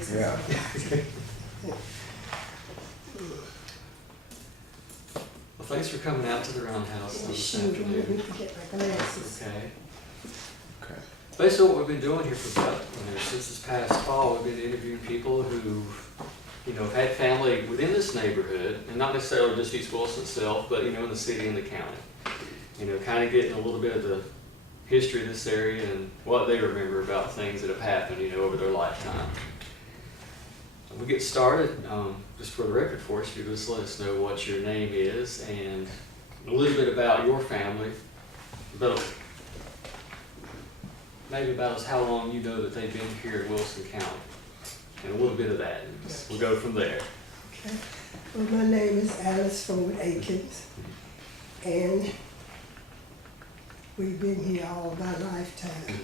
Texas. Yeah. Well, thanks for coming out to the Roundhouse this Shoot, let me afternoon. get my glasses. Okay. Okay. Basically, what we've been doing here for about, since this past fall, we've been interviewing people who, have had family within this neighborhood, and not necessarily just East Wilson itself, but, in the city and the county. Kind of getting a little bit of the history of this area and what they remember about things that have happened, over their lifetime. We get started, just for the record for us, you just let us know what your name is and a little bit about your family, maybe about us how long you know that they've been here in Wilson County, and a little bit of that. And we'll go from there. Okay. Well, my name is Alice from Eakins, and we've been here all my lifetime.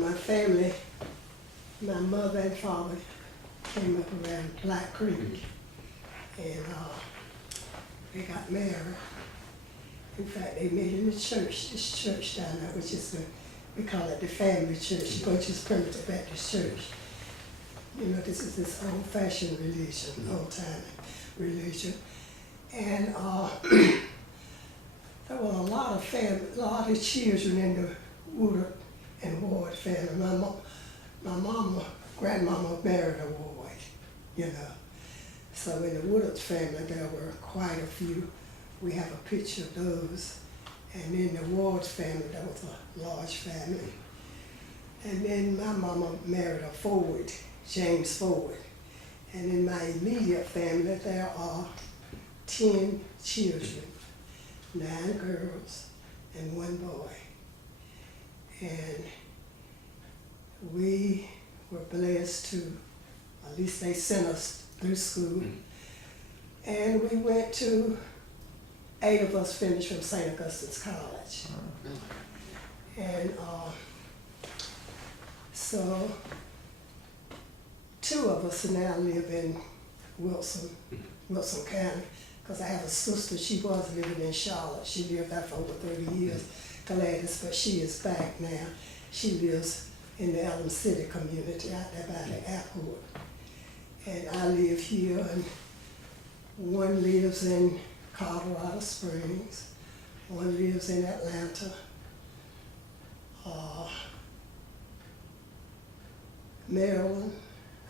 My family, my mother and father came up around Black Creek, and they got married. In fact, they met in the church, this church down there, which is we call it the family church, which is Primitive Baptist Church. This is this old-fashioned religion, old-time religion. And there were a lot of children in the Woodard and Ward family. My grandmama married a Ward, So in the Woodard family, there were quite a few. We have a picture of those. And in the Ward family, there was a large family. And then my mama married a Ford, James Ford. And in my immediate family, there are 10 children, 9 girls and 1 boy. And we were blessed to, at least they sent us through school. And we went to, 8 of us finished from St. Augustine's College. And so 2 of us now live in Wilson County, because I have a sister. She was living in Charlotte. She lived there for over 30 years, Gladys, but she is back now. She lives in the Elm City community out there by the airport. And I live here, and one lives in Colorado Springs, one lives in Atlanta, Maryland.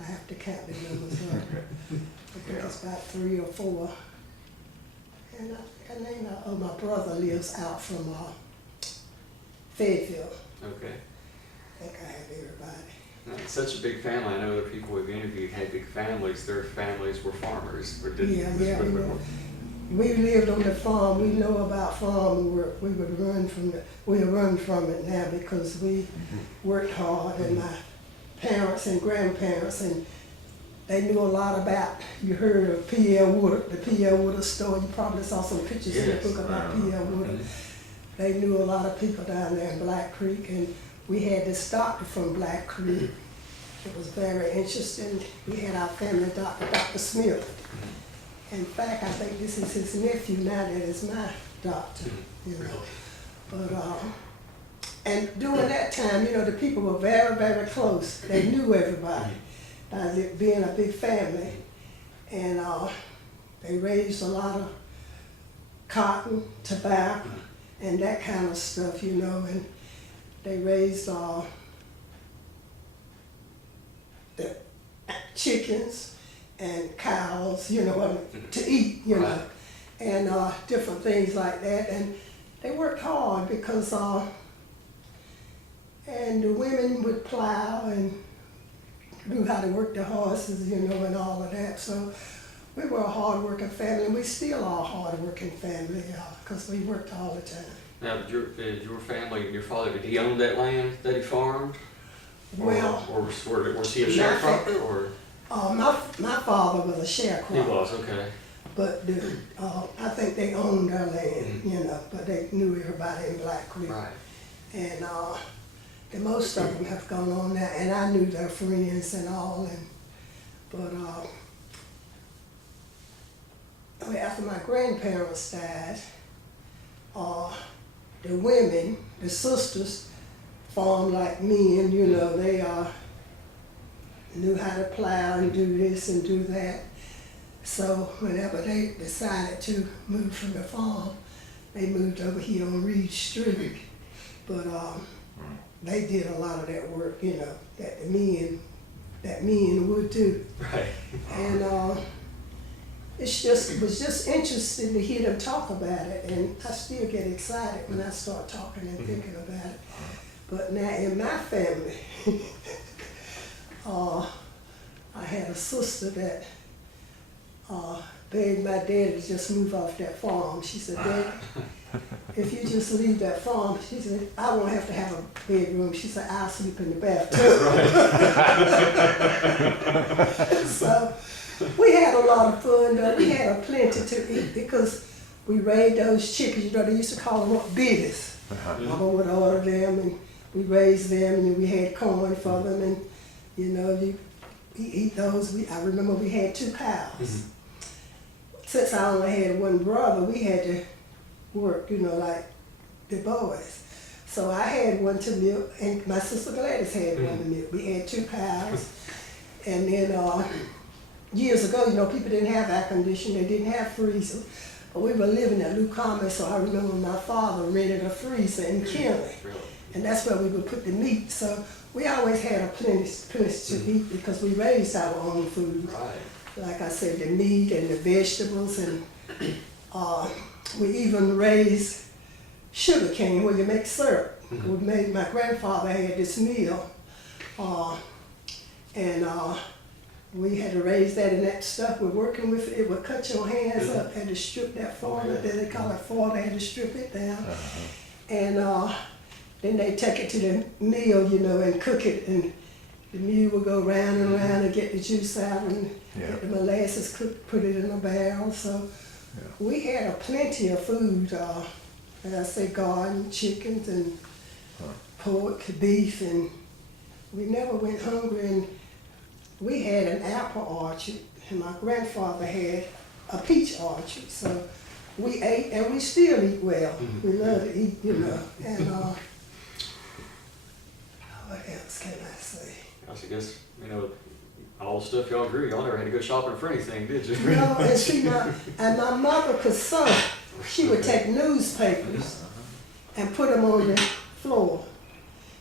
I have to count the numbers up. I think it's about 3 or 4. And my brother lives out from Fayetteville. Okay. I think I have everybody. It's such a big family. I know other people we've interviewed had big families. Their families were farmers. Or did, We lived on the farm. We know about farm work. We run from it now because we worked hard, and my parents and grandparents, and they knew a lot about, you heard of P.L. Woodard, the P.L. Woodard store. You probably saw some pictures in the book about P.L. Woodard. They knew a lot of people down there in Black Creek, and we had this doctor from Black Creek. It was very interesting. We had our family doctor, Dr. Smith. In fact, I think this is his nephew now that is my doctor, But, and during that time, the people were very, very close. They knew everybody by it being a big family. And they raised a lot of cotton, tobacco, and that kind of stuff, and they raised the chickens and cows, to eat, and different things like that. And they worked hard because, and the women would plow and knew how to work the horses, and all of that. So we were a hard-working family, and we still are a hard-working family, because we worked all the time. Now, did your family, your father, did he own that land that he farmed? Well, or was he a sharecropper, or? My father was a sharecropper. He was, okay. But I think they owned their land, but they knew everybody in Black Creek. Right. And most of them have gone on now, and I knew their friends and all. But after my grandparents died, the women, the sisters, farmed like men, they knew how to plow and do this and do that. So whenever they decided to move from the farm, they moved over here on Reed Street. But they did a lot of that work, you know, that the men would do. Right. And it was just interesting to hear them talk about it, and I still get excited when I start talking and thinking about it. But now in my family, I had a sister that begged my daddy to just move off that farm. She said, "Dad, if you just leave that farm," she said, "I won't have to have a bedroom." She said, "I'll sleep in the bathtub." So we had a lot of fun though. We had a plenty to eat because we raised those chickens. You know, they used to call them biddies. Mama would order them and we raised them, and we had corn for them, and you know, we eat those. I remember we had 2 cows. Since I only had one brother, we had to work, you know, like the boys. So I had one to milk, and my sister Gladys had one to milk. We had 2 cows, and then years ago, you know, people didn't have air conditioning, they didn't have freezers. But we were living at Lucama, so I remember my father rented a freezer in Kinley, and that's where we would put the meat. So we always had a plenty to eat because we raised our own food. Right. Like I said, the meat and the vegetables, and we even raised sugar cane where you make syrup. My grandfather had this mill, and we had to raise that, and that stuff we're working with, it would cut your hands up, had to strip that farm up there, they call it farm, they had to strip it down. And then they take it to the mill, you know, and cook it, and the mule would go round and round and get the juice out and get the molasses cooked, put it in a barrel. So we had a plenty of food, as I say, garden, chickens and pork, beef, and we never went hungry. And we had an apple orchard, and my grandfather had a peach orchard. So we ate, and we still eat well. We love to eat, you know. And what else can I say? I guess, you know, all the stuff y'all grew, y'all never had to go shopping for anything, did you? No, and see, my mother could sew. She would take newspapers and put them on the floor,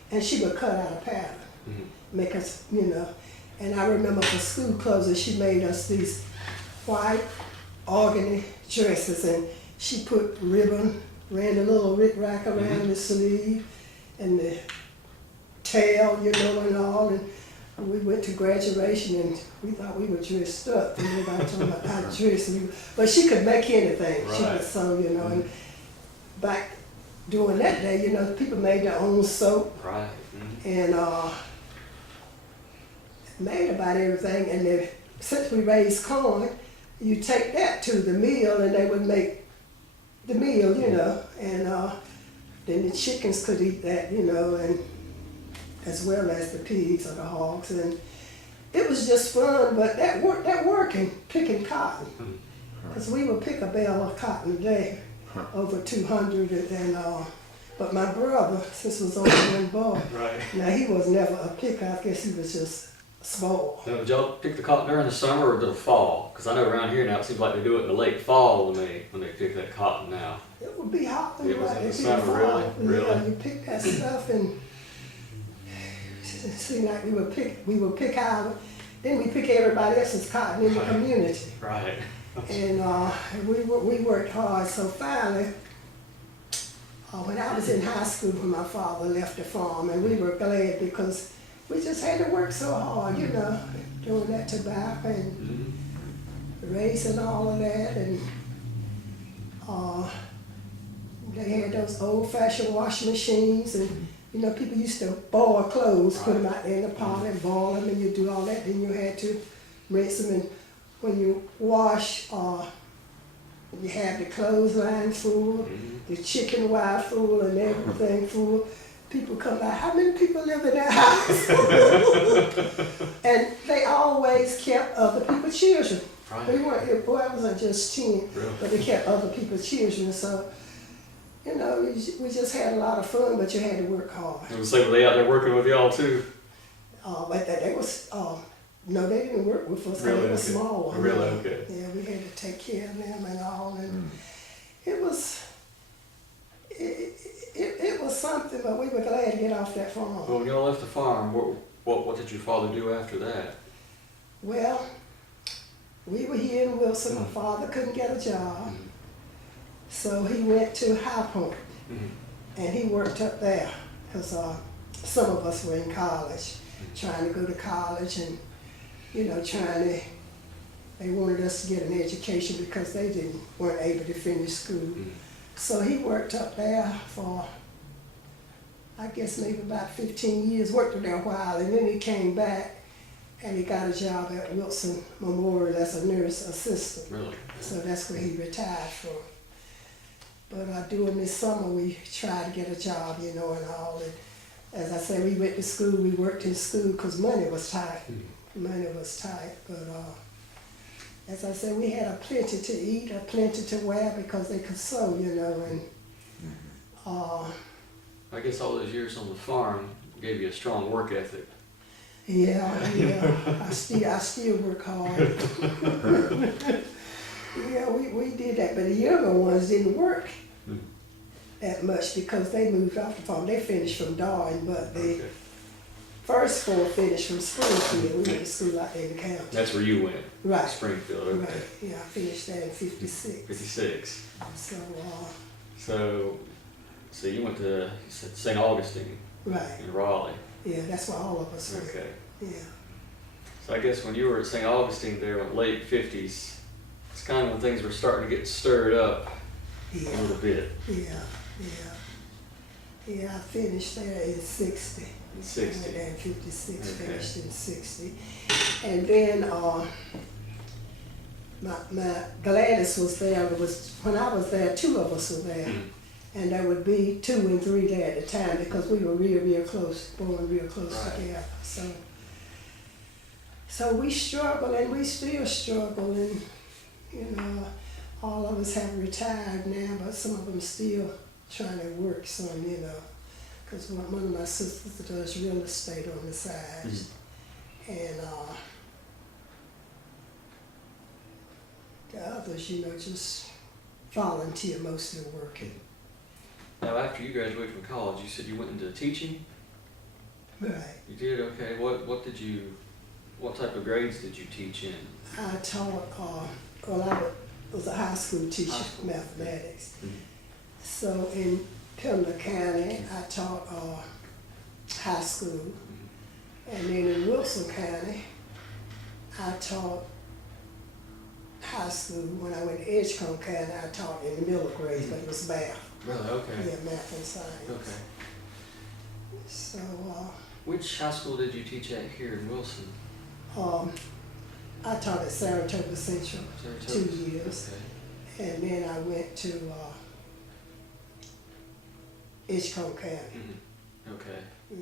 and she would cut out a pattern, make us, you know. And I remember for school clothes, she made us these white organdy dresses, and she put ribbon, ran a little rick-rack around the sleeve and the tail, you know, and all. And we went to graduation, and we thought we were dressed up. And everybody told me how to dress. But she could make anything. She could sew, you know. And back during that day, you know, people made their own soap. Right. And made about everything. And then, since we raised corn, you take that to the mill, and they would make the meal, you know. And then the chickens could eat that, you know, and as well as the pigs or the hogs. And it was just fun, but that working, picking cotton, because we would pick a bale of cotton a day, over 200, and but my brother, since it was only one boy, now he was never a picker. I guess he was just spoiled. Now, did y'all pick the cotton during the summer or the fall? Because I know around here now it seems like they do it in the late fall when they pick that cotton now. It would be hot when It was like in the it summer, fall. really? Yeah, you pick that stuff, and it seemed like we would pick our, then we pick everybody else's cotton in the community. Right. And we worked hard. So finally, when I was in high school, when my father left the farm, and we were glad because we just had to work so hard, you know, doing that tobacco and raising all of that. And they had those old-fashioned washing machines, and you know, people used to boil clothes, put them out there in the pot and boil them, and you do all that. Then you had to rinse them, and when you wash, you have the clothesline full, the chicken wire full, and everything full. People come by, how many people live in that house? And they always kept other people's children. It wasn't just 10, but they kept other people's children. So, you know, we just had a lot of fun, but you had to work hard. I was say, were they out there working with y'all too? But they was, No, they didn't work with us, 'cause Really? they were Okay. small. Really? Okay. Yeah, we had to take care of them and all, and it was, it was something, but we were glad to get off that farm. Well, when y'all left the farm, what did your father do after that? Well, we were here in Wilson, my father couldn't get a job, Mhm. so he went to High Point, Mhm. and he worked up there, because some of us were in college, trying to go to college, and, you know, they wanted us to get an education because they weren't able to finish school. Mhm. So he worked up there for, I guess maybe about 15 years, worked there a while, and then he came back and he got a job at Wilson Memorial as a nurse assistant. Really? So that's where he retired from. But during this summer, we tried to get a job, you know, and all. And as I said, we went to school, we worked in school because money was tight. Money was tight, but as I said, we had a plenty to eat, a plenty to wear because they could sew, you know, and I guess all those years on the farm gave you a strong work ethic. yeah, I still work hard. Yeah, we did that, but the younger ones didn't work that much because they moved off the farm. They finished from Darwin, but the Okay. first four finished from Springfield. We went to school out there in the county. That's where you went? Right. Springfield, okay. Right, yeah, I finished that in 56. 56. So, So you went to, you said St. Augustine right, in Raleigh. yeah, that's where all of us went. Okay. Yeah, So I guess when you were at St. Augustine there in the late 50s, it's kind of when things were starting to get stirred up a yeah, little bit. yeah. Yeah, I finished there in 60. In 60. I went there in 56, Okay. finished in 60. And then my Gladys was there. When I was there, two of us were there. Mhm. And there would be 2 and 3 there at the time because we were real close, born real close Right. together. So we struggled and we still struggle, and you know, all of us have retired now, but some of them still trying to work some, you know, because one of my sisters does real estate on the side, and the others, you know, just volunteer mostly working. Now after you graduated from college, you said you went into teaching? Right. You did? Okay. What type of grades did you teach in? I taught, I was a high school teacher High for school. mathematics. Mhm. So in Pembroke County, I taught high school. And then in Wilson County, I taught high school. When I went to Edgecombe County, I taught in the middle grades, but it was math. Really? Okay. Yeah, math and science. Okay. So, Which high school did you teach at here in Wilson? I taught at Saratoga Central Saratoga? 2 years. Okay. And then I went to Edgecombe County. Mhm. Okay. Mhm.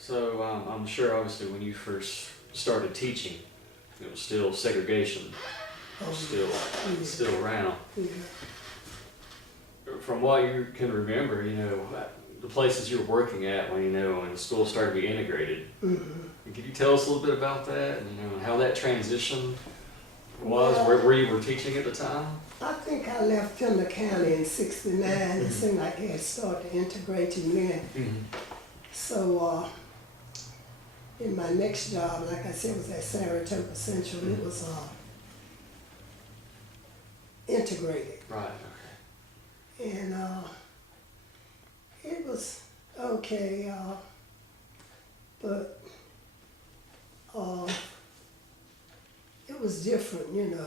So I'm sure obviously when you first started teaching, it was still segregation, still around. Yeah. From what you can remember, you know, the places you were working at when the school started to be integrated. Mhm. Can you tell us a little bit about that and how that transition was, Well, where you were teaching at the time? I think I left Pembroke County in '69. It seemed like they had started integrating then. Mm-hmm. So in my next job, like I said, was at Saratoga Central. It was integrated. Right, okay. And it was okay, but it was different, you know.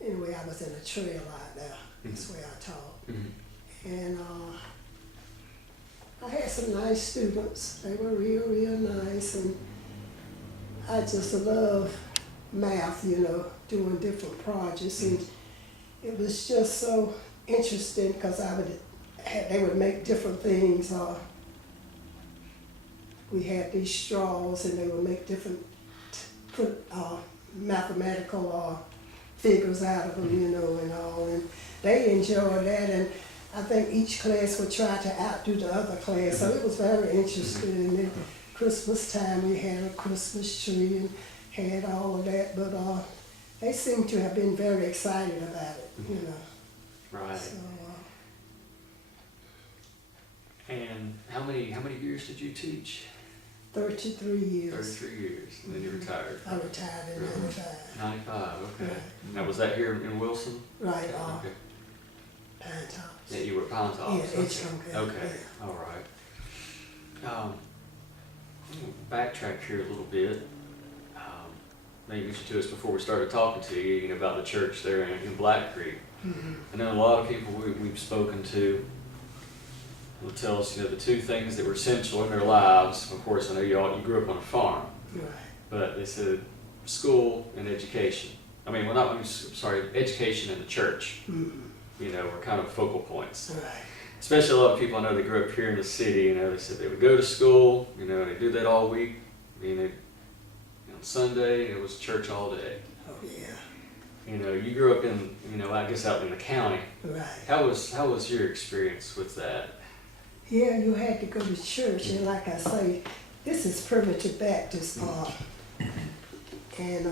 Anyway, I was in a trail out there. That's where I taught. Mm-hmm. And I had some nice students. They were real nice. And I just love math, you know, doing different projects. And it was just so interesting because they would make different things. We had these straws and they would make put mathematical figures out of them, you know, and all. And they enjoyed that. And I think each class would try to outdo the other class, so it was very interesting. And then Christmas time, we had a Christmas tree and had all of that, but they seem to have been very excited about it, you know. Right. So, And how many years did you teach? 33 years. 33 years, and then you retired. I retired in 95. 95, okay. Right. Now, was that here in Wilson? Right, Okay. Pine Tops. Yeah, you were at Pine Tops? Yeah, it's okay. Okay, Yeah. all right. I'm gonna backtrack here a little bit. Now you mentioned to us before we started talking to you, about the church there in Black Creek. Mm-hmm. I know a lot of people we've spoken to will tell us, the two things that were essential in their lives. Of course, I know you grew up on a farm, Right. but they said school and education. Education and the church, Mm-hmm. were kind of focal points. Right. Especially a lot of people I know that grew up here in the city, they said they would go to school, they do that all week. On Sunday, it was church all day. Oh, yeah. You grew up in, I guess out in the county. Right. How was your experience with that? Yeah, you had to go to church, and like I say, this is primitive Baptist, and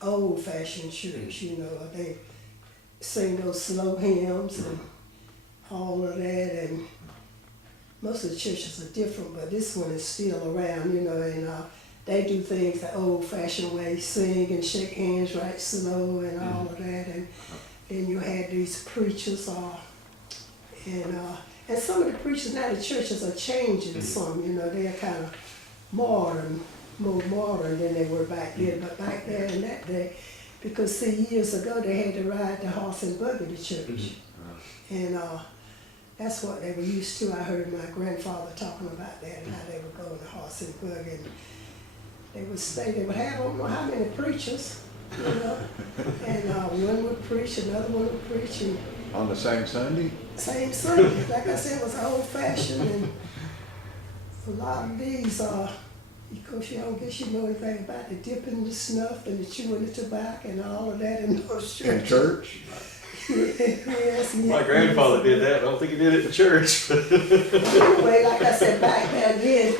old-fashioned church, they sing those slow hymns and all of that, and most of the churches are different, but this one is still around, and they do things the old-fashioned way, sing and shake hands right slow and all of that, and then you had these preachers, and some of the preachers now, the churches are changing some, they're kind of modern, more modern than they were back then. But back there in that day, because see, years ago they had to ride the horse and buggy to church. And that's what they were used to. I heard my grandfather talking about that and how they would go in the horse and buggy. And they would stay, they would have, I don't know how many preachers, and one would preach, another one would preach, and On the same Sunday? same Sunday. Like I said, it was old fashioned, and a lot of these, of course, I don't guess you know anything about the dipping the snuff and the chewing the tobacco and all of that in those In churches. church? Yes, My grandfather did that, but I don't think he did it in church. Anyway, like I said, back then,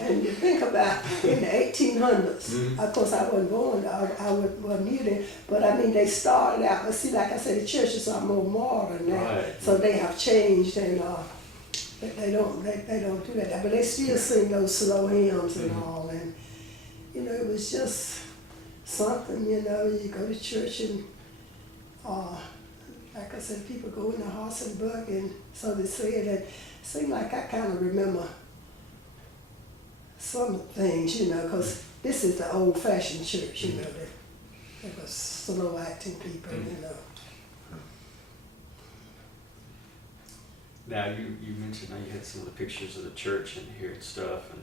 and you think about in the 1800s, of course I wasn't born, wasn't here then, but I mean they started out, but see, like I said, the churches are more modern now, Right. so they have changed, and they don't do that, but they still sing those slow hymns and all, and it was just something, you go to church and like I said, people go in the horse and buggy, and so they said that. It seemed like I kind of remember some things, because this is the old-fashioned church, that was slow-acting people, Now, you mentioned how you had some of the pictures of the church in here and stuff, and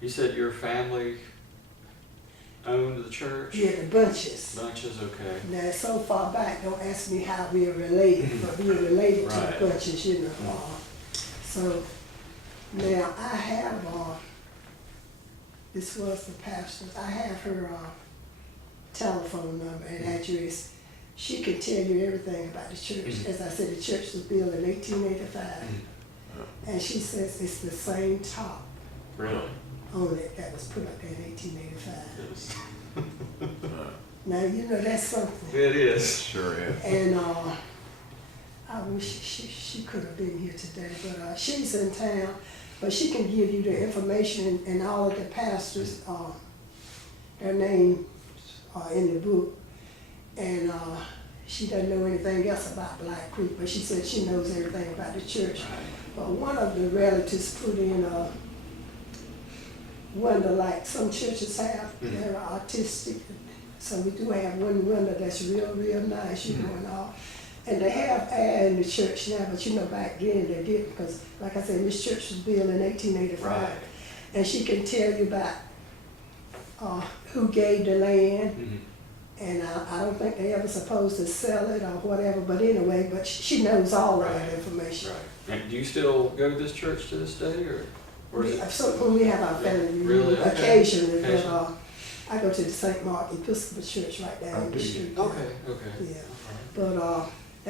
you said your family owned the church? Yeah, the bunches. Bunches, okay. Now, so far back, don't ask me how we are related, but we are related to Right. the bunches, So now I have, this was the pastor, I have her telephone number and address. She can tell you everything about the church. As I said, the church was built in 1885. And she says it's the same top Really? on it that was put up there in 1885. It was. Now, that's something. It is. Sure is. And I wish she could have been here today, but she's in town, but she can give you the information and all of the pastors, their names are in the book. And she doesn't know anything else about Black Creek, but she said she knows everything about the church. But one of the relatives put in window like some churches have. They're artistic. So we do have one window that's real, real nice, and all. And they have air in the church now, but back then they didn't, because like I said, this church was built in 1885. Right. And she can tell you about who gave the land. And I don't think they ever supposed to sell it or whatever, but anyway, but she knows all of that information. Right. And do you still go to this church to this day, or is it? So when we have our family reunion, Really? Okay. occasionally, but Occasionally. I go to the St. Mark Episcopal Church right down the street. Okay. Yeah, but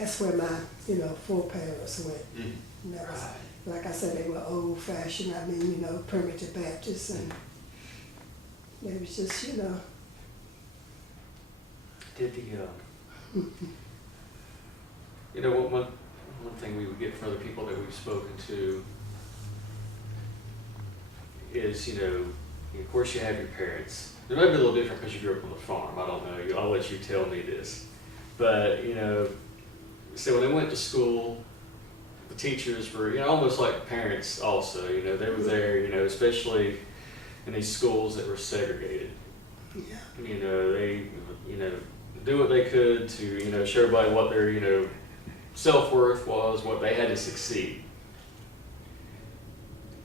that's where my, foreparents went. Mm. And that was, Right. like I said, they were old fashioned, I mean, primitive Baptists, and they was just, Did the, one thing we would get from other people that we've spoken to is, of course you have your parents. It might be a little different because you grew up on the farm. I don't know. I'll let you tell me this. But, so when they went to school, the teachers were, almost like parents also. They were there, especially in these schools that were segregated. yeah. They, do what they could to, show everybody what their, self-worth was, what they had to succeed.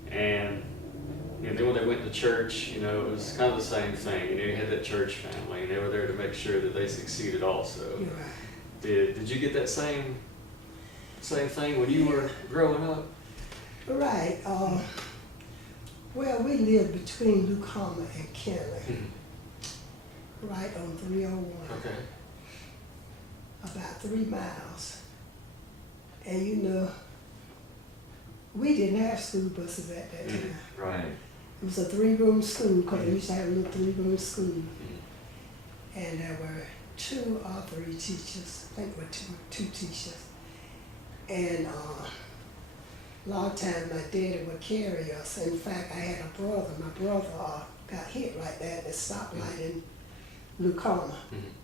And then when they went to church, it was kind of the same thing. You had that church family, and they were there to make sure that they succeeded also. You're right. Did you get that same thing when you were growing up? Right. Well, we lived between Lucama and Kenley, right on 301. Okay. About 3 miles. And we didn't have school buses at that time. Right. It was a 3-room school, because they used to have a little 3-room school. And there were 2 or 3 teachers, I think it were two teachers. And a lot of times my daddy would carry us. In fact, I had a brother. My brother got hit right there at the stoplight in Lucama,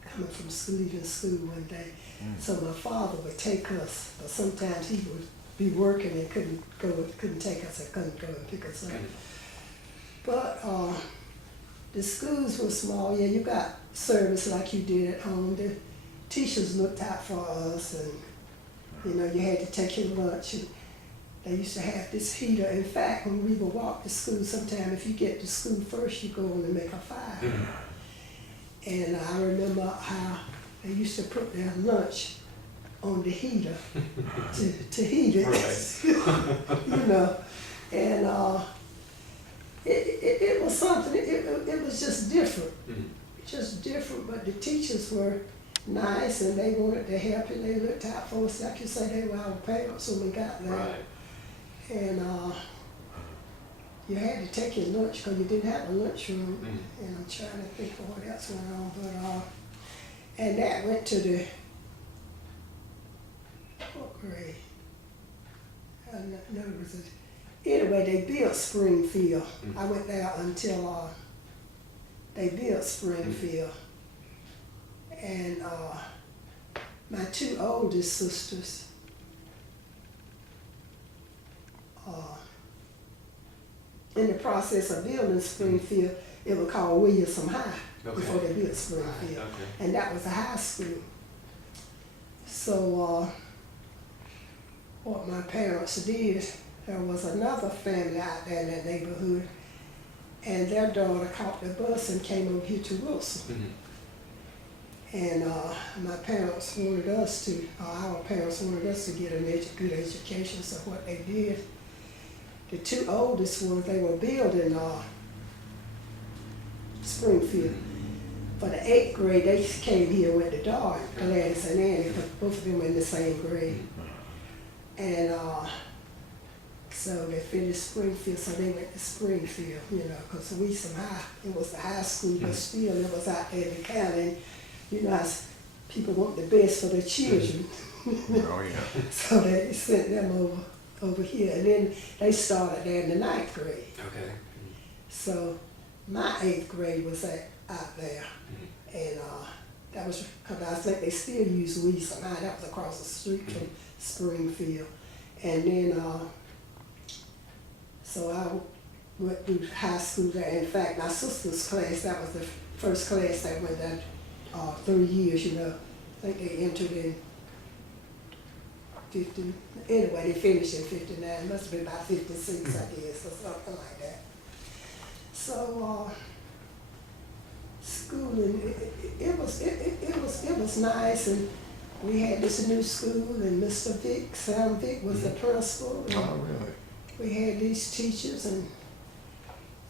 coming from leaving school one day. So my father would take us, but sometimes he would be working and couldn't take us, or couldn't go and pick us up. But the schools were small. Yeah, you got service like you did at home. The teachers looked out for us, and you had to take your lunch. And they used to have this heater. In fact, when we would walk to school, sometimes if you get to school first, you go on and make a fire. And I remember how they used to put their lunch on the heater to heat it. Right. And it was something. It was just different. Just different. But the teachers were nice, and they wanted to help, and they looked out for us. Like you say, they were our parents when we got there. Right. And you had to take your lunch because you didn't have a lunchroom. And I'm trying to think of what else went on, but and that went to the what grade? I don't know. It was anyway, they built Springfield. I went there until they built Springfield, and my 2 oldest sisters. In the process of building Springfield, it was called Williamson High before they built Springfield. Okay. And that was a high school. So what my parents did, there was another family out there in that neighborhood, and their daughter caught the bus and came over here to Wilson. And my parents wanted us to, our parents wanted us to get a good education, so what they did, the 2 oldest ones, they were building Springfield. For the 8th grade, they came here and went to Darden, Gladys and Annie, but both of them were in the same grade. And so they finished Springfield, so they went to Springfield, because Wilson High, it was the high school, but still it was out there in the county. As people want the best for their children. Oh, yeah. So they sent them over here, and then they started there in the 9th grade. Okay. So my 8th grade was out there, and that was because I think they still use Wilson High. That was across the street from Springfield, and then so I went through high school there. In fact, my sister's class, that was the first class that went there 3 years. I think they entered in 50. Anyway, they finished in 59. Must have been about 56, I guess, or something like that. So schooling, it was nice, and we had this new school, and Mr. Vick, Sam Vick was the principal. Oh, really? We had these teachers, and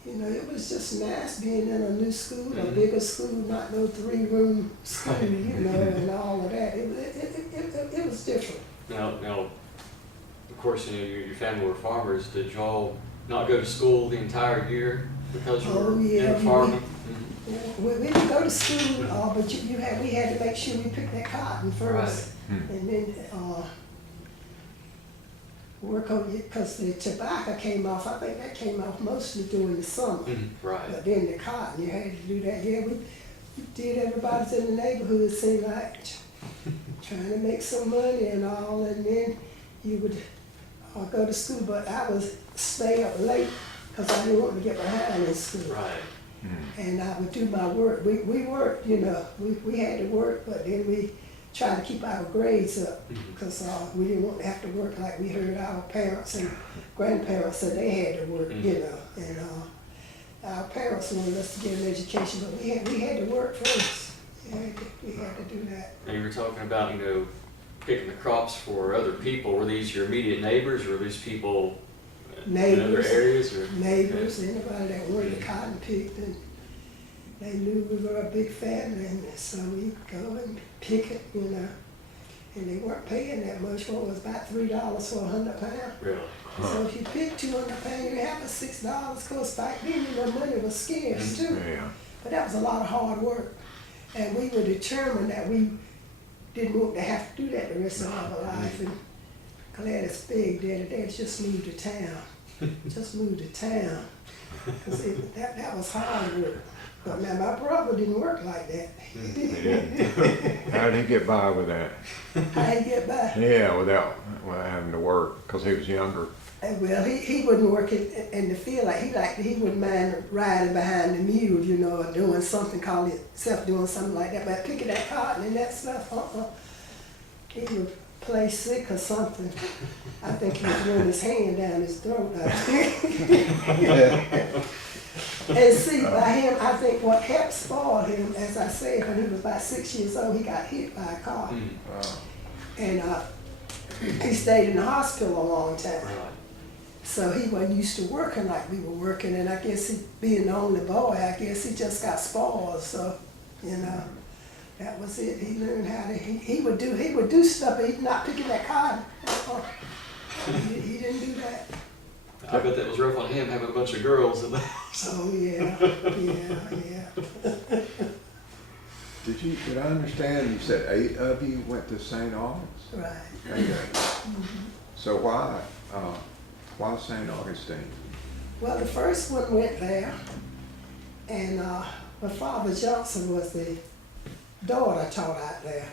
you know, it was just nice being in a new school, a Mhm. bigger school, not no 3-room school, Right. you know, and all of that. It was different. Now, of course, you know, your family were farmers. Did y'all not go to school the entire year because you Oh, were yeah, in farming? Mhm. We didn't go to school, but we had to make sure we picked that cotton first, and then work on it, because the tobacco came off. I think that came off mostly during the summer. Mhm. Right. But then the cotton, you had to do that. Yeah, we did. Everybody's in the neighborhood seemed like trying to make some money and all, and then you would go to school. But I was stay up late because I didn't want to get behind in school. Right. And I would do my work. We worked, you know, we had to work, but then we tried to keep our grades up because we didn't want to have to work like we heard our parents and grandparents said they had to work, you know. And our parents wanted us to get an education, but we had to work first. We had to do that. Now you were talking about, you know, picking the crops for other people. Were these your immediate neighbors, or were these people in other Neighbors, areas? Or? neighbors, anybody that wanted the cotton picked, and they knew we were a big family, and so we go and pick it, you know. And they weren't paying that much. What was about $3 for 100 pounds. Really? So if you pick 200 pounds, you have a $6. Of course, back then, you know, money was scarce too. Yeah. But that was a lot of hard work, and we were determined that we didn't want to have to do that the rest of our life. And Gladys begged Daddy just moved to town, just moved to town, because that was hard work. But now my brother didn't work like that. How did he get by with that? How he get by? Yeah, without having to work, because he was younger. Well, he wouldn't work in the field he wouldn't mind riding behind the mule, you know, or doing something, call himself doing something like that. But picking that cotton and that stuff, he would play sick or something. I think he was running his hand down his throat. And see, by him, I think what helped spoil him, as I said, when he was about 6 years old, he got hit by a car. And he stayed in the hospital a long time. Right. So he wasn't used to working like we were working, and I guess he, being the only boy, I guess he just got spoiled. So, you know, that was it. He learned how to. He would do stuff, but he's not picking that cotton. He didn't do that. I bet that was rough on him having a bunch of girls in the house. Oh yeah. Did I understand you said 8 of you went to St. Augustine? Right. Okay. So why St. Augustine? Well, the first one went there, and my Father Johnson was the daughter taught out there.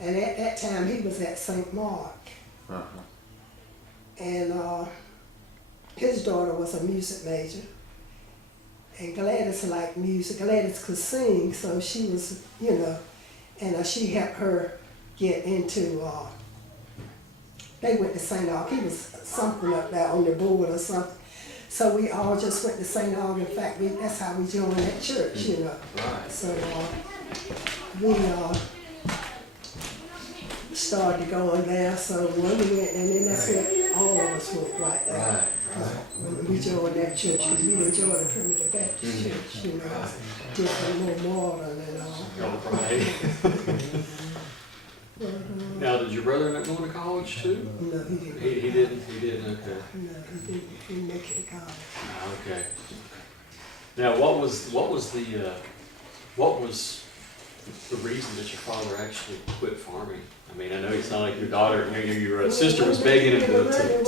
And at that time, he was at St. Mark. Uh-huh. And his daughter was a music major. And Gladys liked music. Gladys could sing, so she was, you know, and she helped her get into, they went to St. Aug. He was something up there on the board or something. So we all just went to St. Aug. In fact, that's how we joined that church, you know. Right. So we started going there. So when we went, and then that's when all of us went right there. Right. When we joined that church, because we didn't join the Primitive Baptist Church, you know, different, more modern and all. Right. But, Now, did your brother end up going to college too? no, he didn't. He didn't. He didn't. Okay. No, he didn't make it to college. Okay. Now, what was the reason that your father actually quit farming? I mean, I know it's not like your daughter, your sister was begging him to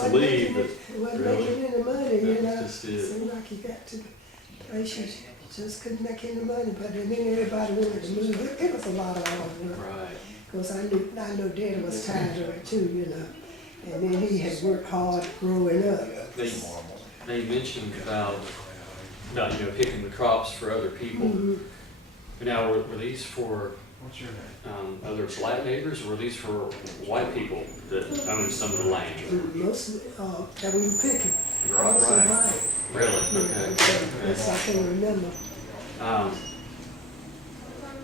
leave, but He wasn't really, making any money, you know. that's just it. Seemed like he got to the place you just couldn't make any money, but then everybody wanted to move. It was a lot of hard work. Right. Because I know Daddy was tired of it too, you know. And then he had worked hard growing up. They mentioned about picking the crops for other people. Mhm. Now, were these for other black neighbors, or were these for white people that owned some of the land? Mostly, that we were picking. Right, Mostly right. white. Really? Yeah, Okay. that's I can remember.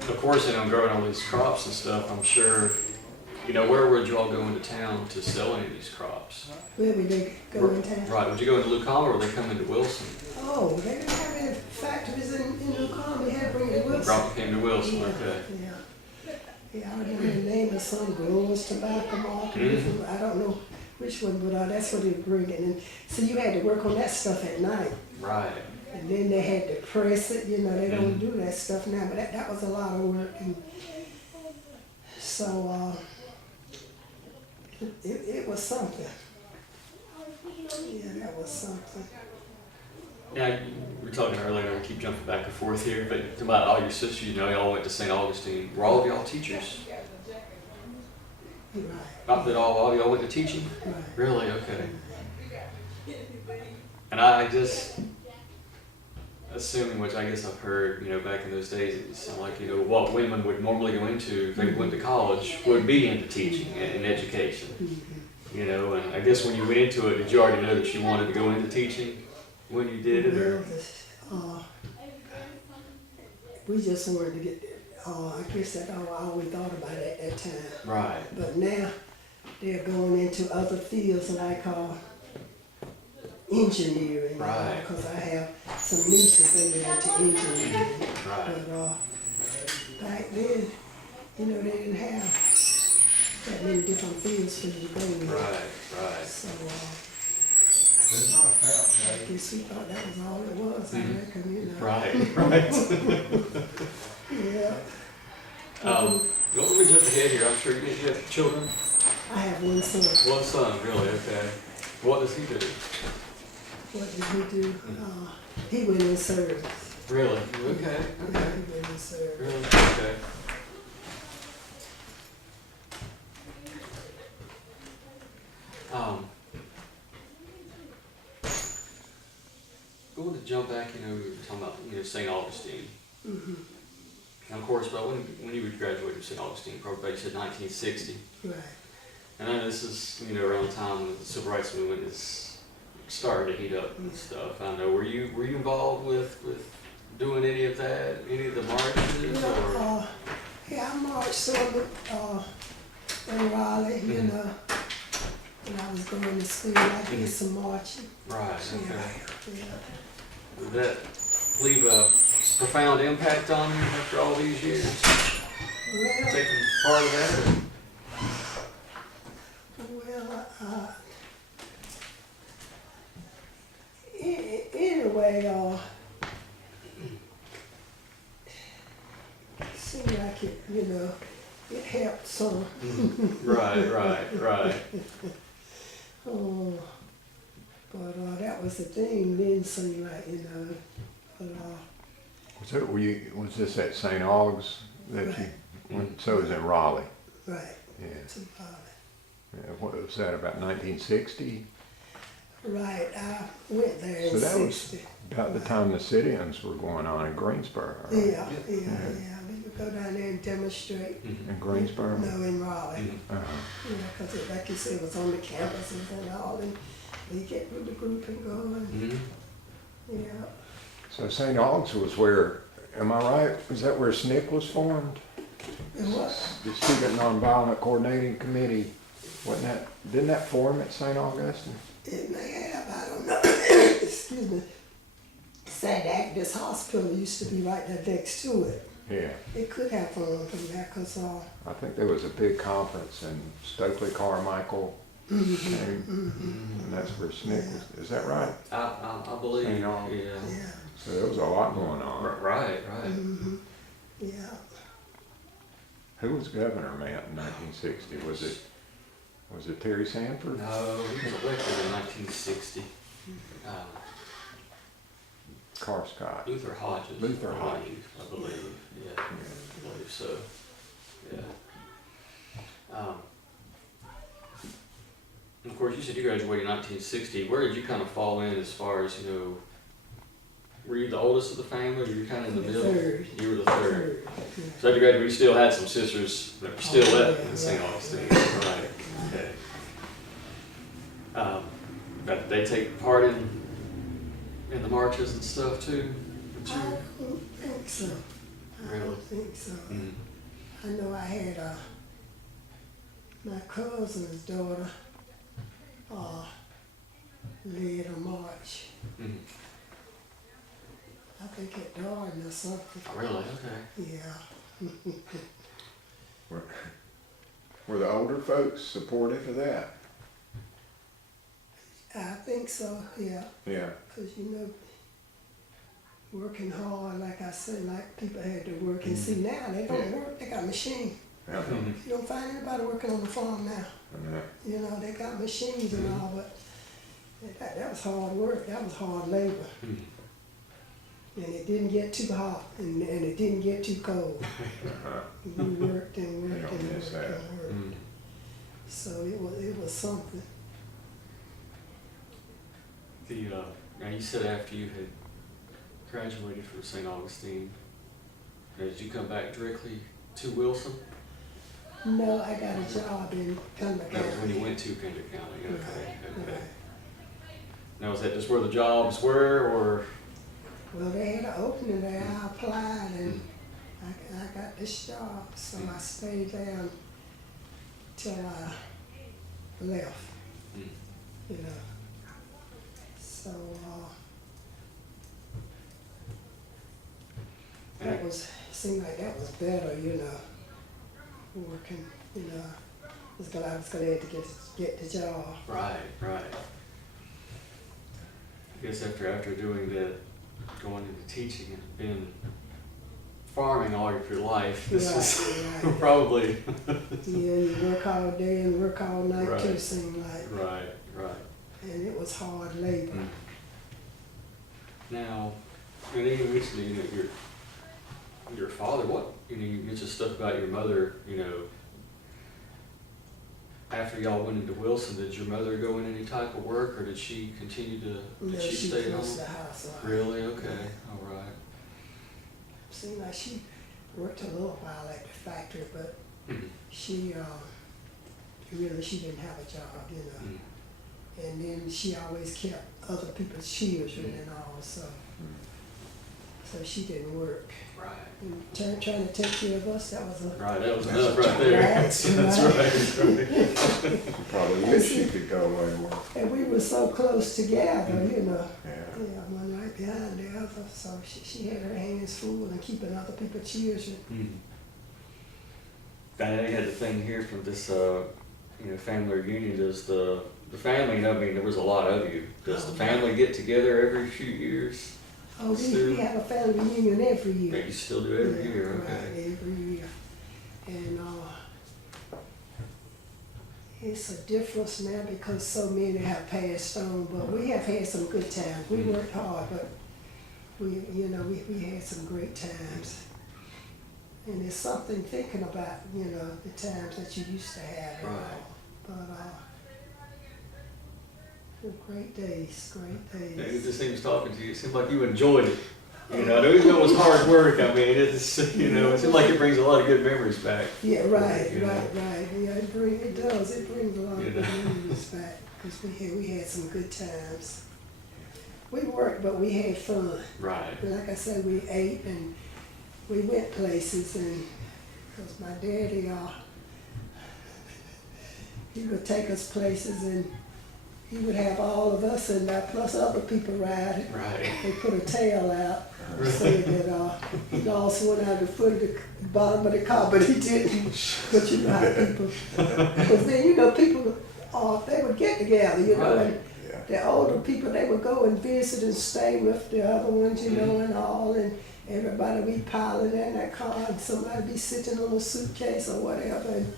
Of course, growing all these crops and stuff, I'm sure, where would you all go into town to sell any of these crops? Where would they go in town? Right, would you go into Lucama or would they come into Wilson? Oh, they didn't have any factories in New Carmen, they had to bring it to Wilson. Brought came to Wilson, Yeah, okay. yeah. Yeah, I remember the name of some Growers Tobacco Market, Mhm. I don't know which one, but that's what they were bringing. And so you had to work on that stuff at night. Right. And then they had to press it, you know, they don't Mhm. do that stuff now, but that was a lot of work. And so, it was something. Yeah, that was something. Yeah, we were talking earlier, I keep jumping back and forth here, but about all your sisters, you know, y'all went to St. Augustine. Were all of y'all teachers? Right, Not that all of y'all went to teaching? right. Really? Okay. And I just, assuming, which I guess I've heard, you know, back in those days, it seemed like, you know, what women would normally go into if they went to college would be into teaching and education. Mm-hmm. You know, and I guess when you went into it, did you already know that you wanted to go into teaching when you did it? Or? Well, we just wanted to get, I guess that I always thought about it at that time. Right. But now they're going into other fields like engineering. Right. Because I have some nieces that went into engineering. Right. But back then, you know, they didn't have that many different fields for you to go in. Right. So There's not a fountain, I guess we thought that was all it was, I reckon, you know. Right. Yeah. Don't let me jump ahead here. I'm sure you have children. I have one son. One son, really. Okay. What does he do? What did he do? He went in service. Really? Okay. Yeah, Okay. he went in service. Really? Okay. Going to jump back, you know, we were talking about, you know, St. Augustine. Mm-hmm. And of course, but when you would graduate from St. Augustine, probably you said 1960. Right. And I know this is, you know, around the time the civil rights movement is starting to heat up and stuff. I know. Were you involved with doing any of that, any of the marches, Yeah, or? yeah, I marched sort of in Raleigh, you Mhm. know, when I was going to school. I did some marching. Right. Yeah, Okay. yeah. Did that leave a profound impact on you after all these years? Well, Taking part of that? Or? Anyway, seemed like it, you know, it helped some. Right. Oh, but that was the thing. Didn't seem like, you know, but was this at St. Aug's that Right. you went? So it was in Raleigh. right. Yeah. Somebody. Yeah. What was that, about 1960? Right, I went there in So that was 60. about the time the sit-ins were going on in Greensboro. Right? Yeah. We would go down there and demonstrate. Mm-hmm. In Greensboro? No, in Raleigh. Mm-hmm. Uh-huh. You know, because like you said, it was on the campuses and all, and we get with the group and go, and Mm-hmm. yeah. So St. Aug's was where, am I right? Is that where SNCC was formed? And what? The Student Nonviolent Coordinating Committee, didn't that form at St. Augustine? It may have, I don't know. Excuse me. St. Agnes Hospital used to be right there next to it. Yeah. It could have formed from there, because I think there was a big conference and Stokely Carmichael came, and that's where SNCC was. Is that right? I believe. St. Aug's. Yeah. yeah. So there was a lot going on. Right. Yeah. Who was governor, Matt, in 1960? Was it Terry Sanford? No, he was elected in 1960. Carr Scott. Luther Hodges. Luther I Hodges. believe. Yeah. I believe so. Yeah. Of course, you said you graduated in 1960. Where did you kind of fall in as far as, you know, were you the oldest of the family, or you were kind of in the middle? Third. You were the third. Yeah. So after you graduated, you still had some sisters that were still Oh, left yeah, in St. right. Augustine. Right. Okay. Did they take part in the marches and stuff too? I don't think so. I Really? don't think so. Mm. I know I had my cousin's daughter led a march, Mm. think at Darden or something. Oh, really? Okay. Yeah. Were the older folks supportive of that? I think so, yeah. Yeah. Because, you know, working hard, like I said, like people had to work. And see, now they don't work, they got machines. Yeah. You don't find anybody working on the farm now. You know, they got machines and all, but that was hard work. That was hard labor. And it didn't get too hot, and it didn't get too cold. You worked and worked and worked and worked. So it was something. Now you said after you had graduated from St. Augustine, did you come back directly to Wilson? No, I got a job in Pender That was when you County. went to Pender County, okay. Right. Now was that just where the jobs were, or? Well, they had an opening there. I applied and I got this job, so I stayed there till I left. You know. So that seemed like that was better, you know, working, you know. I was glad to get the job. Right. I guess after doing that, going into teaching and being farming all of your life, this is Right. probably. Yeah, you work all day and work all night Right. too, seemed like. Right. And it was hard labor. Now, and then you mentioned, you know, your father. What, you know, you mentioned stuff about your mother. You know, after y'all went into Wilson, did your mother go in any type of work, or did she continue to? No, Did she she stay home? closed the house. Really? Okay. All right. Seemed like she worked a little while at the factory, but she didn't have a job, you know. And then she always kept other people's children and all, so she didn't work. Right. And trying to take care of us, that was a Right. That was enough right there. That's right. You probably wish you could go away and work. And we were so close together, you know. Yeah. Yeah, one right behind the other, so she had her hands full and keeping other people's children. I had the thing here from this, you know, family reunion. Does the family? I mean, there was a lot of you. Does the family get together every few years? Oh, we have a family reunion every year. Yeah, you still do every year, okay? Right, every year. And it's a difference now because so many have passed on, but we have had some good times. We worked hard, but we had some great times. And it's something thinking about, you know, the times that you used to have and all. But great days. It just seems talking to you. It seems like you enjoyed it. You know, even though it was hard work. I mean, it's, you know, it seems like it brings a lot of good memories back. Yeah, right. You know? Right. Yeah, it does. It brings a lot of good memories back because we had some good times. We worked, but we had fun. Right. And like I said, we ate and we went places, and because my daddy, he would take us places, and he would have all of us in there plus other people riding. Right. They put a tail out, saying that he lost one out of the foot of the bottom of the car, but he didn't. But you know how people, because then you know people, they would get together, you know, and the older people, they would go and visit and stay with the other ones, you know, and all, and everybody be piling in that car, and somebody be sitting on a suitcase or whatever. And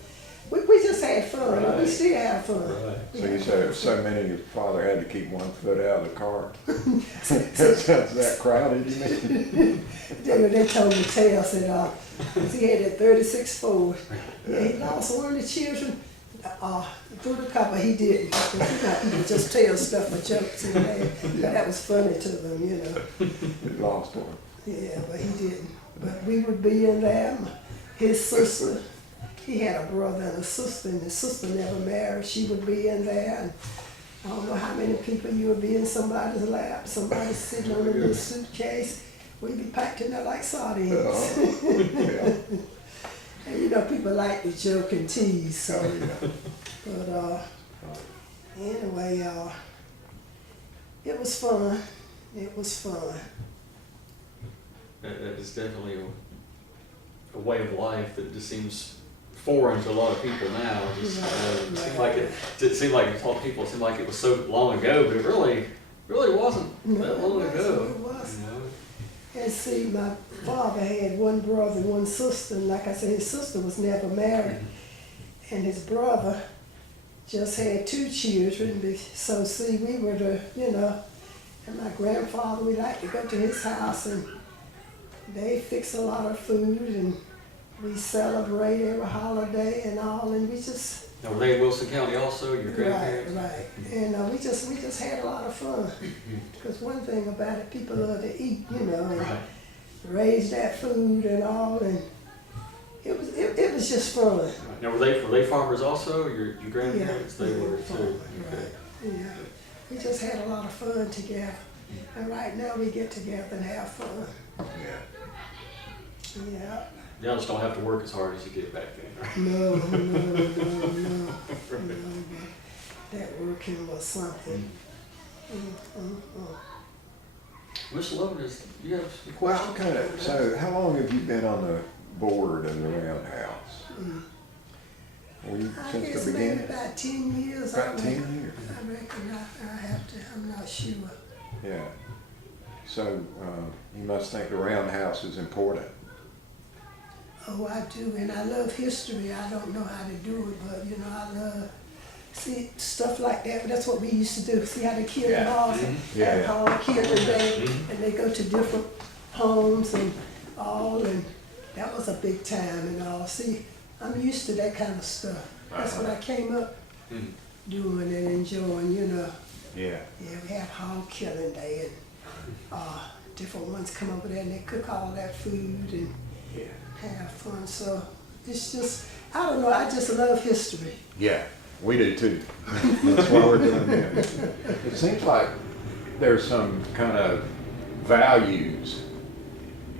we just had fun. Right. We still have fun. Right. So you said it was so many, your father had to keep one foot out of the car? That's that crowded, you mean? They told me tell, said, 'cause he had that 36 Ford. Yeah, he lost one of the children through the car, but he didn't. You know, people just tell stuff for jokes and that. That was funny to them, you know. He lost one. Yeah, but he didn't. But we would be in there. His sister, he had a brother and a sister, and his sister never married. She would be in there, and I don't know how many people you would be in somebody's lap, somebody sitting on a little suitcase. We'd be packed in there like sardines. Yeah. And you know, people like to joke and tease, so. But anyway, it was fun. It was fun. That is definitely a way of life that just seems foreign to a lot of people now. Just, it seemed like it seemed like to people, it seemed like it was so long ago, but it really wasn't that long ago. It was. You know? And see, my father had one brother and one sister, and like I said, his sister was never married, and his brother just had 2 children. So see, we were and my grandfather, we liked to go to his house, and they fix a lot of food, and we celebrate every holiday and all, and we just. Now, were they in Wilson County also, your grandparents? Right, and we just had a lot of fun. Because one thing about it, people love to eat, and raise that food and all, and it was just fun. Right. Now, were they farmers also? Your grandparents, Yeah, they were farmers, too. right. Yeah, we just had a lot of fun together, and right now we get together and have fun. Yeah. Y'all just don't have to work as hard as you did back then, right? No. That working was something. Mr. Lovelace, you have some Well, questions? so how long have you been on the board of the Roundhouse? Were you I since guess the maybe beginning? about 10 years. About 10 years. I reckon I have to, I'm not sure. Yeah. So you must think the Roundhouse is important. Oh, I do, and I love history. I don't know how to do it, but I love, see, stuff like that. That's what we used to do. See how they kill them off and call killing day, and they go to different homes and all, and that was a big time and all. See, I'm used to that kind of stuff. That's what I came up doing and enjoying, Yeah. Yeah, we have hog killing day, and different ones come over there and they cook all that food and have fun. So it's just, I don't know, I just love history. Yeah, we do too. That's why we're doing this. It seems like there's some kind of values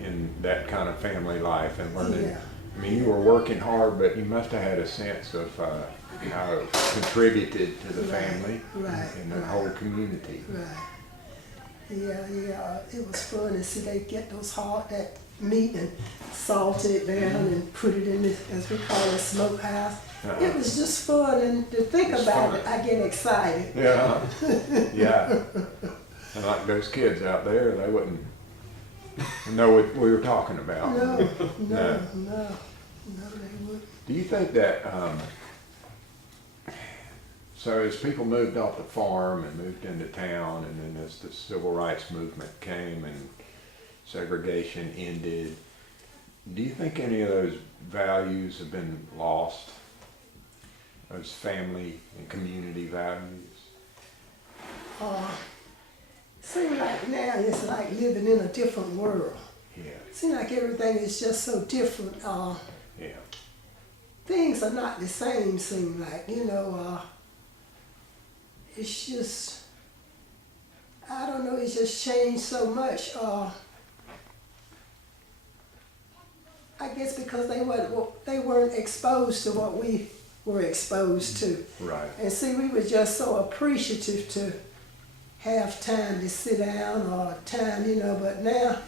in that kind of family life and learning. Yeah. I mean, you were working hard, but you must have had a sense of how it contributed to the family and the whole community. Right. Yeah, it was fun to see they get that meat and salt it down and put it in this, as we call it, smokehouse. It was just fun, and to think about it, I get excited. Yeah, yeah. And like those kids out there, they wouldn't know what we were talking about. No, they wouldn't. Do you think that, so as people moved off the farm and moved into town, and then as the civil rights movement came and segregation ended, do you think any of those values have been lost? Those family and community values? Seems like now it's like living in a different world. Yeah. Seems like everything is just so different. Yeah. Things are not the same, seem like, it's just, I don't know, it's just changed so much. I guess because they weren't exposed to what we were exposed to. Right. And see, we were just so appreciative to have time to sit down or time, but now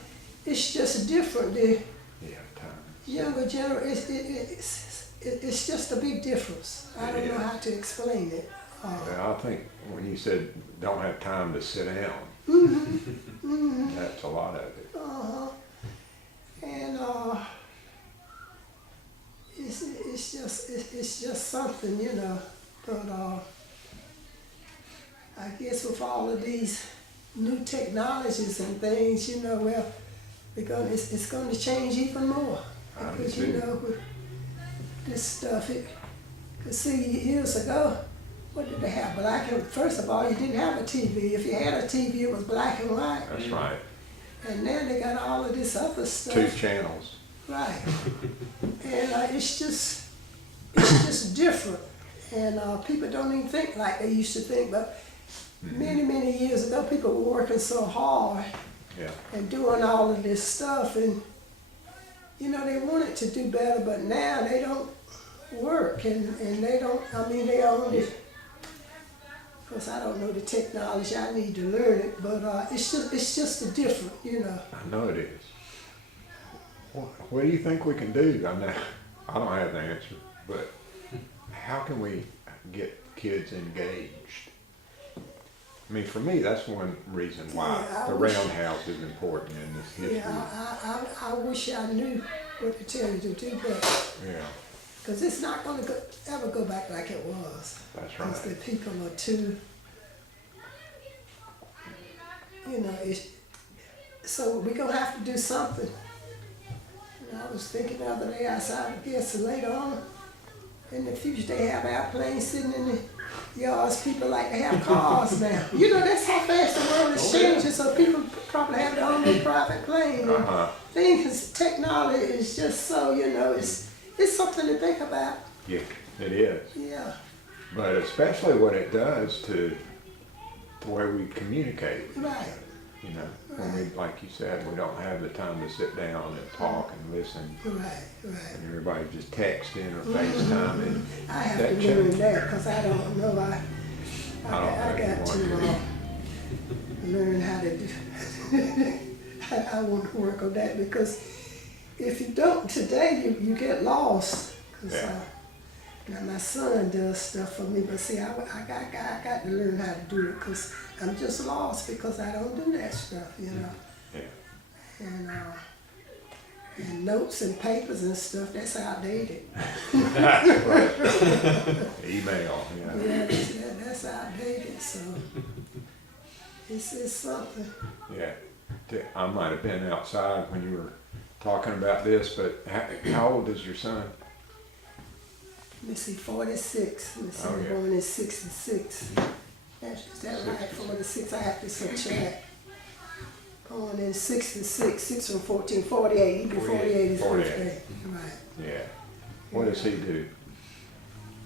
it's just different. The younger generation, it's just a big difference. I don't know how to explain it. I think when you said don't have time to sit down, that's a lot of it. And it's just something, But I guess with all of these new technologies and things, well, it's going to change even more. Because with this stuff, cause see, years ago, what did they have? Black and, first of all, you didn't have a TV. If you had a TV, it was black and white. That's right. And now they got all of this other stuff. 2 channels. Right. And it's just different. And people don't even think like they used to think. But many, many years ago, people were working so hard and doing all of this stuff. And, they wanted to do better, but now they don't work. And they don't, they only, of course, I don't know the technology. I need to learn it. But it's just a different, I know it is. What do you think we can do? I know, I don't have the answer, but how can we get kids engaged? I mean, for me, that's one reason why Yeah, I the wish- roundhouse is important in this history. Yeah, I wish I knew what to tell you to do, but, Yeah, because it's not gonna ever go back like it was. that's Because the right. people are too, so we gonna have to do something. I was thinking the other day, I said, I guess later on in the future, they have airplanes sitting in the yards. People like to have cars now. That's how fast the world is Oh, yeah. changing, so people probably have their own little private plane. And Uh-huh. things, technology is just so, it's something to think about. Yeah, it is. Yeah, But especially what it does to the way we communicate. right. When we, like you said, we don't have the time to sit down and talk and listen, Right. and everybody's just texting or FaceTiming. I have That to learn change- that because I don't know. I think you got want to to. learn how to do. I want to work on that because if you don't today, you get lost. 'Cause, Yeah. now my son does stuff for me, but see, I got to learn how to do it because I'm just lost because I don't do that stuff, Yeah. And notes and papers and stuff, that's outdated. Email, yeah. Yeah, that's outdated, so it's something. Yeah. I might have been outside when you were talking about this, but how old is your son? Let me see, 46. Let me see, Oh, yeah. born in 66. Is that right? 46. I have to subtract. Born in 66. 6 from 14, 48. He be 48 his 48. birthday. Right. Yeah. What does he do?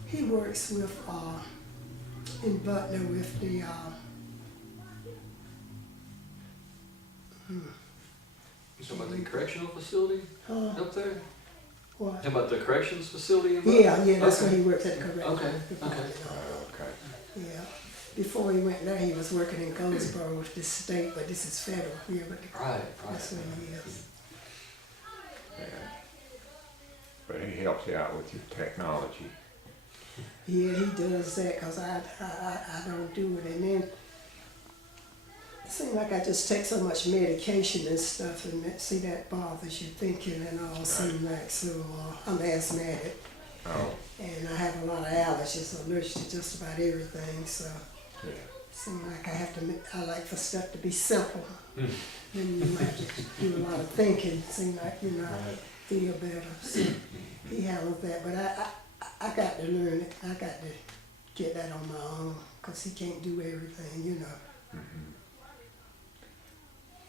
He works with in Butler with the You talking about the correctional facility up there? what? Talking about the corrections facility in Butler? Yeah, that's Okay. where he works at the correctional Okay, department. Okay. Yeah. Before he went there, he was working in Goldsboro with the state, but this is federal here, but Right, that's right. where he is. Yeah. But he helps you out with your technology. Yeah, he does that because I don't do it. And then it seems like I just take so much medication and stuff, and see that bothers you thinking and all. Seems like so. I'm asthmatic, Oh, and I have a lot of allergies, allergic to just about everything. So yeah. seems like I like for stuff to be simple. Hmm. Then you have to do a lot of thinking. Seems like Right. feel better. So he handles that, but I got to learn it. I got to get that on my own because he can't do everything, Mhm.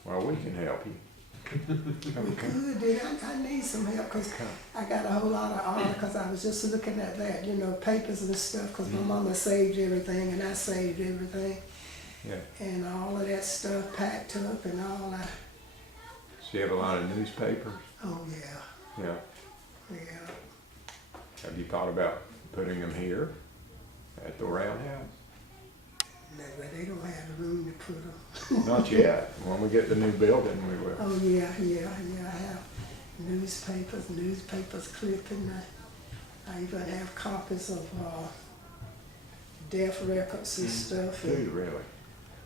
Well, we can help you. We could, then I need some help because I got a whole lot of articles. I was just looking at that, papers and stuff because my mama saved everything and I saved everything. Yeah. And all of that stuff packed up and all that. So you have a lot of newspapers? Oh, yeah, Yeah. yeah. Have you thought about putting them here at the Roundhouse? No, but they don't have the room to put them. Not yet. When we get the new building, we will. Oh, yeah, I have newspapers clipping. I even have copies of death records and stuff. Do you really?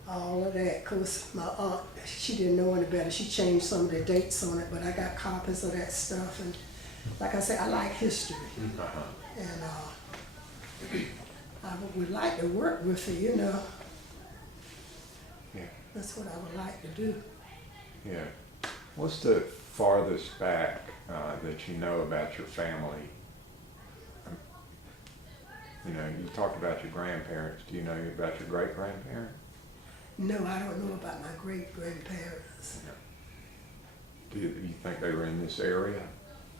All of that, cause my aunt, she didn't know any better. She changed some of the dates on it, but I got copies of that stuff. And like I said, I like history, Uh-huh. and I would like to work with it. Yeah. That's what I would like to do. Yeah. What's the farthest back that you know about your family? You talked about your grandparents. Do you know about your great-grandparents? No, I don't know about my great-grandparents. Do you think they were in this area?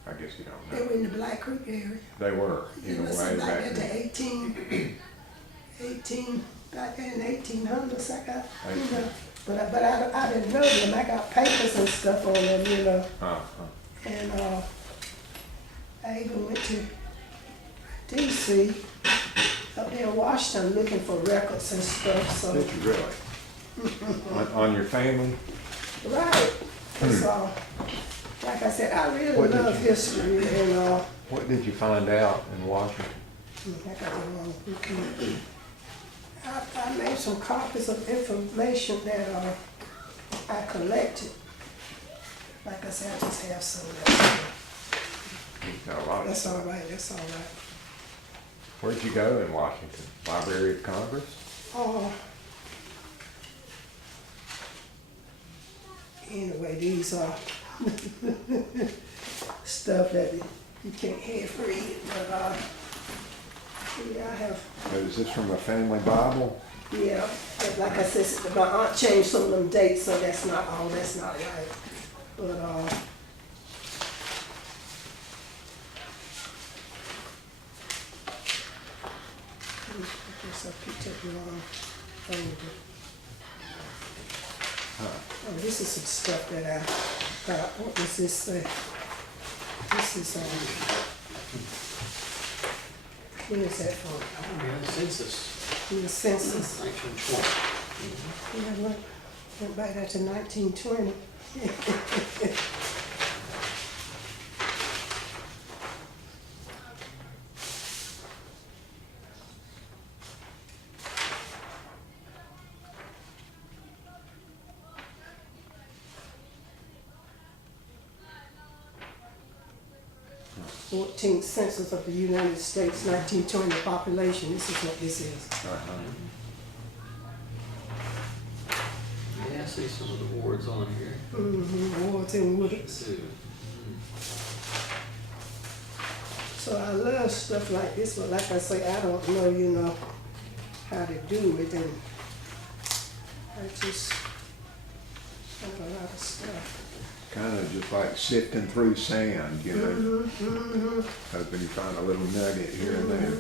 I guess you don't They know. were in the Black Creek area. They were, It in a was way, like back that then. to 18, back in 1800s. I got, but I didn't know them. I got papers and stuff on them, and I even went to D.C. up there in Washington looking for records and stuff. So Did you really? on your family? right, 'cause, Like I said, I really What did love you- history, and What did you find out in Washington? I got the wrong book here. I made some copies of information that I collected. Like I said, I just have some of that. You've got a lot of That's stuff. all right, that's all right. Where'd you go in Washington? Library of Congress? Anyway, these are stuff that you can't half read, but yeah, I have, So is this from a family Bible? yeah, but like I said, my aunt changed some of them dates, so that's not right. But I guess I picked up the wrong folder. Oh, this is some stuff that I got. What does this say? This is, where is that from? Oh, yeah, the census, The census. 1920. Yeah, went back there to 1920. The 14th census of the United States, 1920 population. This is what this is. Yeah, I see some of the wards on here. Wards and Woodards. Too. So I love stuff like this, but like I say, I don't know, how to do it, and I just have a lot of stuff. Kind of just like sifting through sand, you know, hoping you find a little nugget here and there.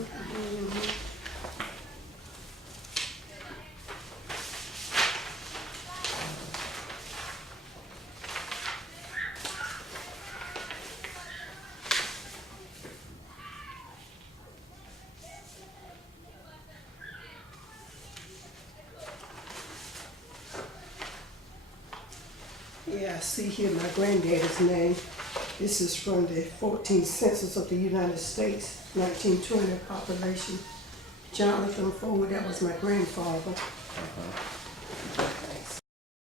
Yeah, I see here my granddaddy's name. This is from the 14th census of the United States, 1920 population. Jonathan Ford, that was my grandfather.